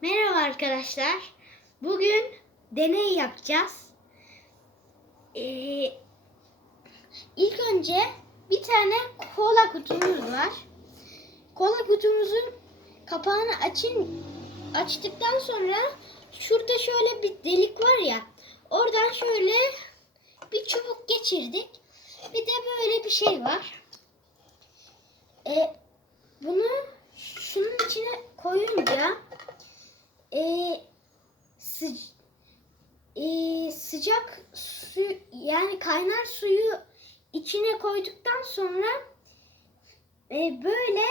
Merhaba arkadaşlar. Bugün deney yapacağız. Ee, ilk önce bir tane kola kutumuz var. Kola kutumuzun kapağını açın açtıktan sonra şurada şöyle bir delik var ya. Oradan şöyle bir çubuk geçirdik. Bir de böyle bir şey var. Ee, bunu şunun içine koyunca e, sı- e, sıcak su yani kaynar suyu içine koyduktan sonra e, böyle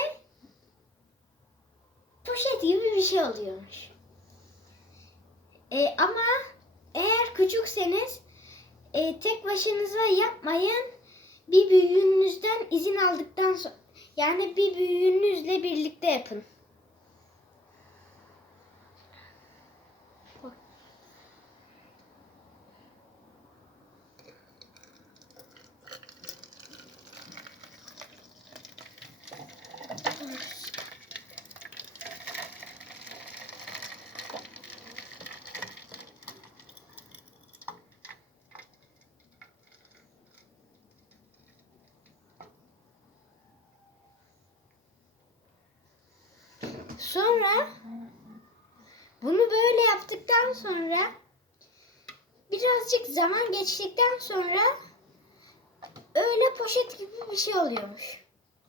poşet gibi bir şey oluyormuş. E, ama eğer küçükseniz e, tek başınıza yapmayın. Bir büyüğünüzden izin aldıktan sonra yani bir büyüğünüzle birlikte yapın. Sonra bunu böyle yaptıktan sonra birazcık zaman geçtikten sonra öyle poşet gibi bir şey oluyormuş.